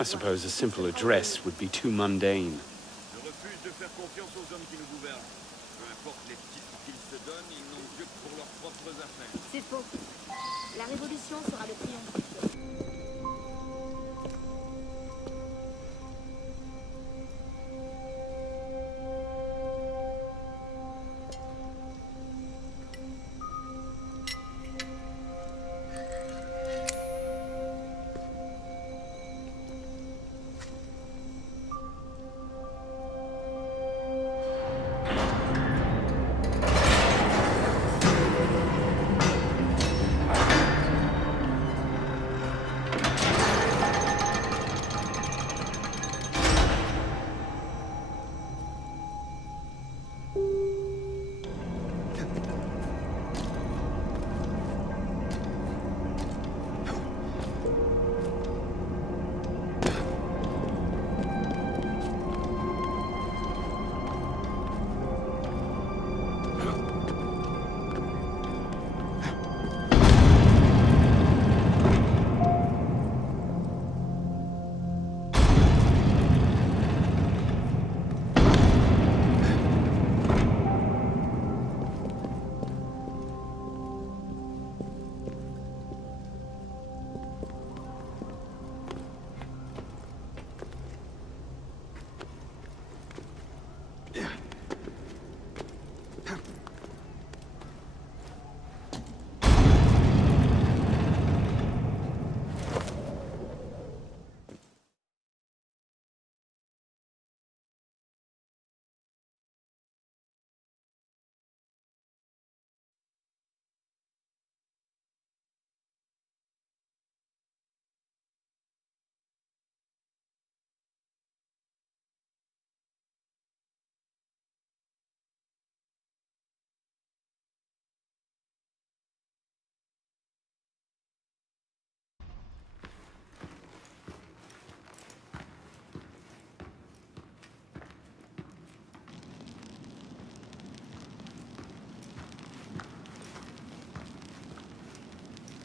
I suppose a simple address would be too mundane. Je refuse de faire confiance aux hommes qui nous gouvernent. Peu importe les titres qu'ils se donnent, ils n'ont Dieu que pour leurs propres affaires. C'est faux. La révolution sera le triomphe.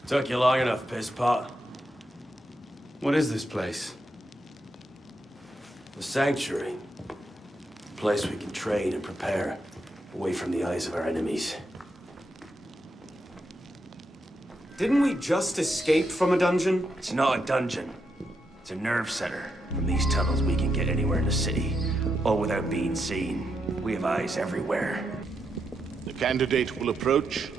Took you long enough, piss pot. What is this place? The Sanctuary. A place we can train and prepare, away from the eyes of our enemies. Didn't we just escape from a dungeon? It's not a dungeon. It's a nerve center. From these tunnels, we can get anywhere in the city, all without being seen. We have eyes everywhere. The candidate will approach.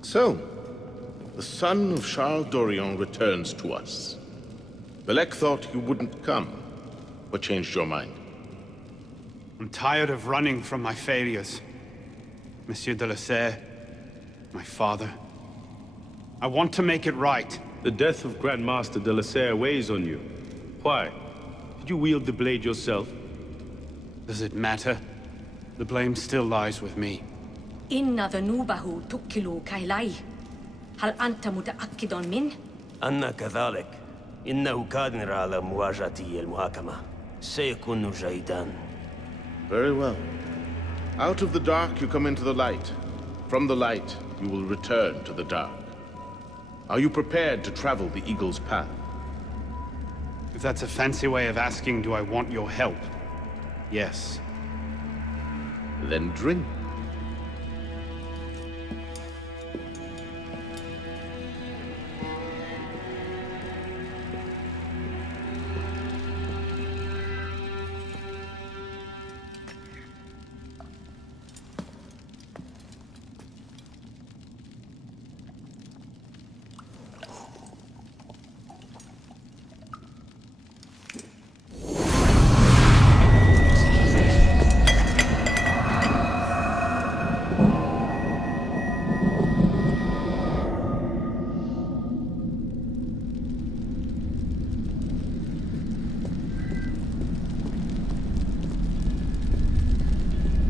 So, the son of Charles Dorion returns to us. Belek thought you wouldn't come. What changed your mind? I'm tired of running from my failures. Monsieur de la Serre, my father. I want to make it right. The death of Grand Master de la Serre weighs on you. Why? Did you wield the blade yourself? Does it matter? The blame still lies with me. إن ذنوبه تكل كيلي. هل أنت متأكد من؟ أنا كذلك. إنه قادر على مواجهة المحاكمة. سيكون جيدا. Very well. Out of the dark you come into the light. From the light you will return to the dark. Are you prepared to travel the Eagle's path? If that's a fancy way of asking, do I want your help? Yes. Then drink.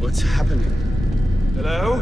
What's happening? Hello?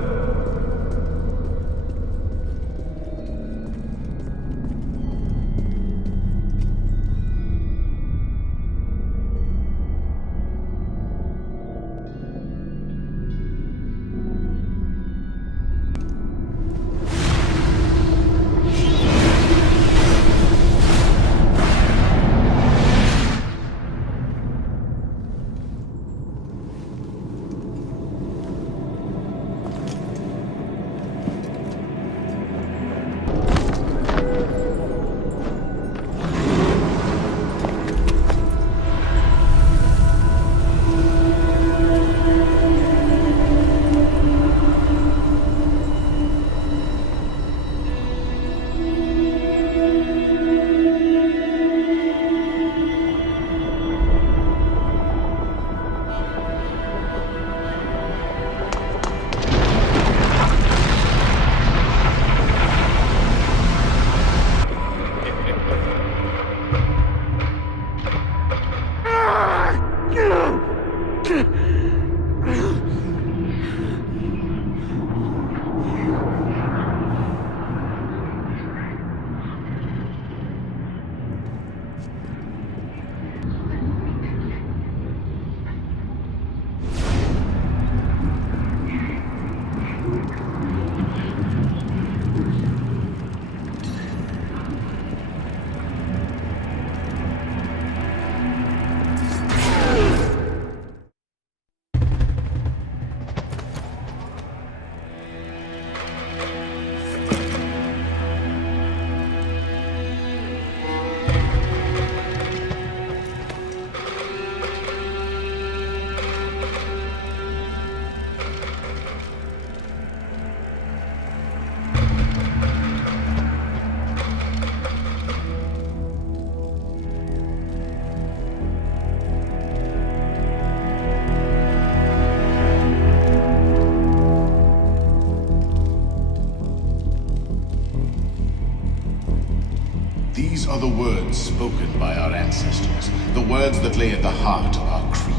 words spoken by our ancestors, the words that lay at the heart of our creed.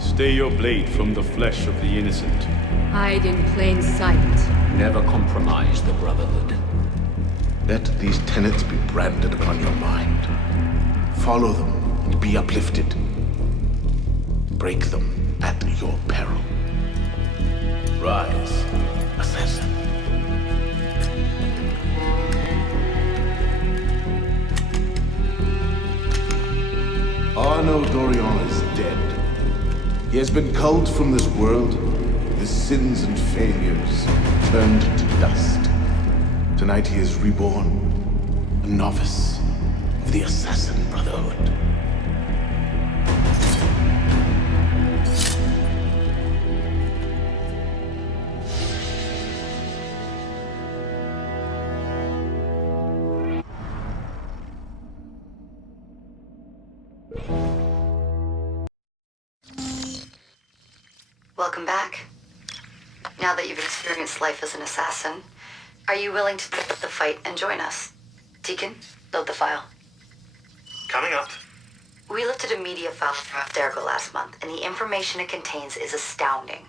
Stay your blade from the flesh of the innocent. Hide in plain sight. Never compromise the Brotherhood. Let these tenets be branded upon your mind. Follow them and be uplifted. Break them at your peril. Rise, assassin. Arno Dorion is dead. He has been culled from this world, his sins and failures turned to dust. Tonight he is reborn, a novice of the Assassin Brotherhood. Welcome back. Now that you've experienced life as an assassin, are you willing to pick up the fight and join us? Deacon, load the file. Coming up. We lifted a media file from Abstergo last month, and the information it contains is astounding.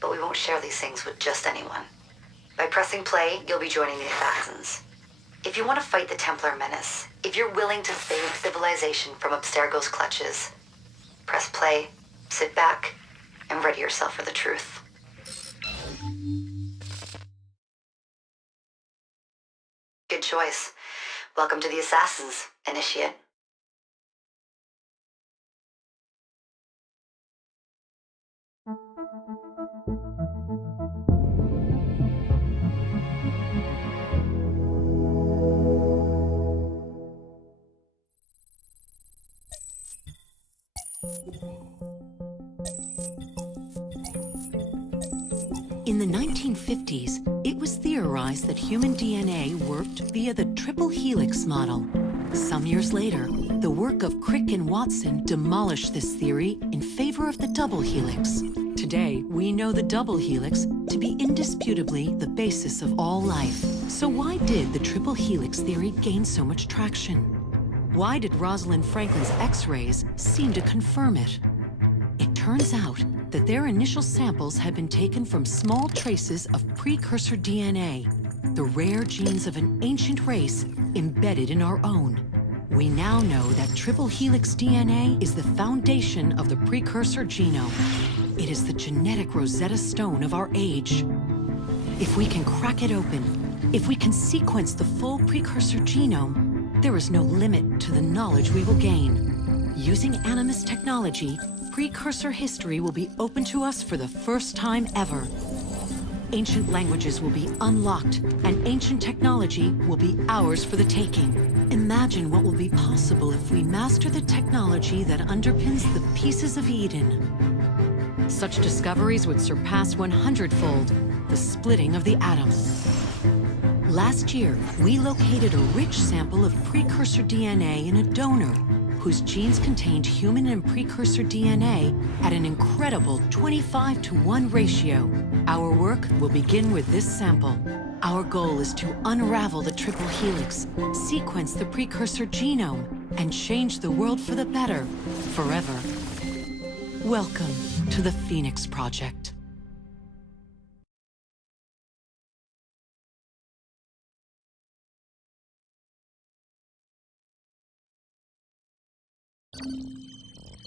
But we won't share these things with just anyone. By pressing play, you'll be joining the assassins. If you want to fight the Templar menace, if you're willing to save civilization from Abstergo's clutches, press play, sit back, and ready yourself for the truth. Good choice. Welcome to the Assassins, Initiate. In the 1950s, it was theorized that human DNA worked via the triple helix model. Some years later, the work of Crick and Watson demolished this theory in favor of the double helix. Today, we know the double helix to be indisputably the basis of all life. So why did the triple helix theory gain so much traction? Why did Rosalind Franklin's X-rays seem to confirm it? It turns out that their initial samples had been taken from small traces of precursor DNA, the rare genes of an ancient race embedded in our own. We now know that triple helix DNA is the foundation of the precursor genome. It is the genetic Rosetta Stone of our age. If we can crack it open, if we can sequence the full precursor genome, there is no limit to the knowledge we will gain. Using Animus technology, precursor history will be open to us for the first time ever. Ancient languages will be unlocked, and ancient technology will be ours for the taking. Imagine what will be possible if we master the technology that underpins the pieces of Eden. Such discoveries would surpass 100-fold the splitting of the atom. Last year, we located a rich sample of precursor DNA in a donor whose genes contained human and precursor DNA at an incredible 25-to-1 ratio. Our work will begin with this sample. Our goal is to unravel the triple helix, sequence the precursor genome, and change the world for the better, forever. Welcome to the Phoenix Project.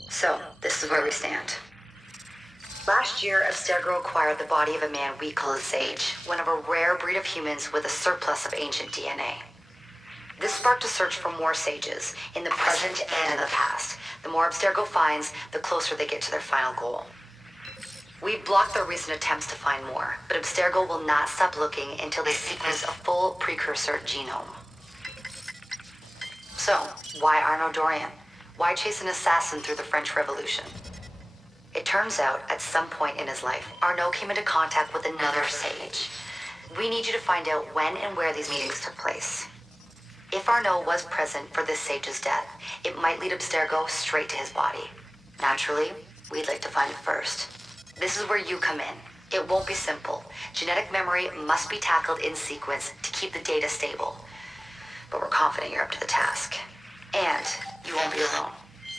So, this is where we stand. Last year, Abstergo acquired the body of a man we call a Sage, one of a rare breed of humans with a surplus of ancient DNA. This sparked a search for more Sages, in the present and in the past. The more Abstergo finds, the closer they get to their final goal. We've blocked their recent attempts to find more, but Abstergo will not stop looking until they sequence a full precursor genome. So, why Arno Dorian? Why chase an assassin through the French Revolution? It turns out, at some point in his life, Arno came into contact with another Sage. We need you to find out when and where these meetings took place. If Arno was present for this Sage's death, it might lead Abstergo straight to his body. Naturally, we'd like to find it first. This is where you come in. It won't be simple. Genetic memory must be tackled in sequence to keep the data stable. but we're confident you're up to the task. And you won't be alone.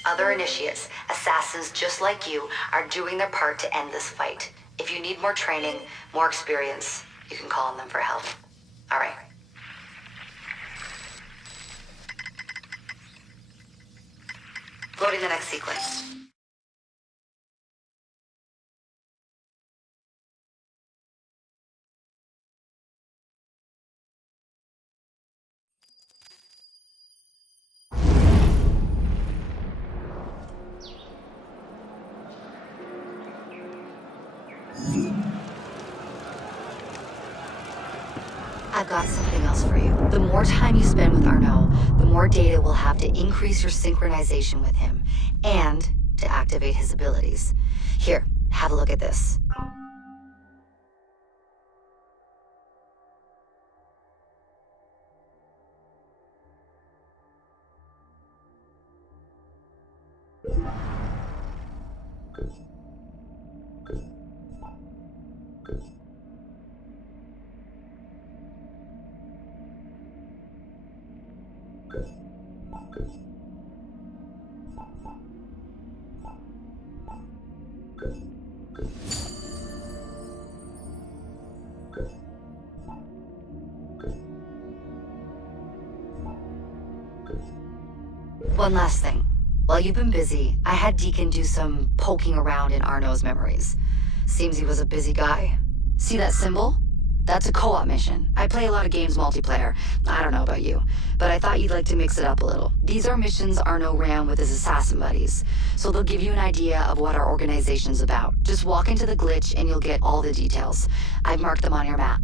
Other initiates, assassins just like you, are doing their part to end this fight. If you need more training, more experience, you can call on them for help. All right. Loading the next sequence. I've got something else for you. The more time you spend with Arnaud, the more data we'll have to increase your synchronization with him, and to activate his abilities. Here, have a look at this. One last thing. While you've been busy, I had Deacon do some poking around in Arnaud's memories. Seems he was a busy guy. See that symbol? That's a co-op mission. I play a lot of games multiplayer. I don't know about you, but I thought you'd like to mix it up a little. These are missions Arnaud ran with his assassin buddies, so they'll give you an idea of what our organization's about. Just walk into the glitch and you'll get all the details. I've marked them on your map.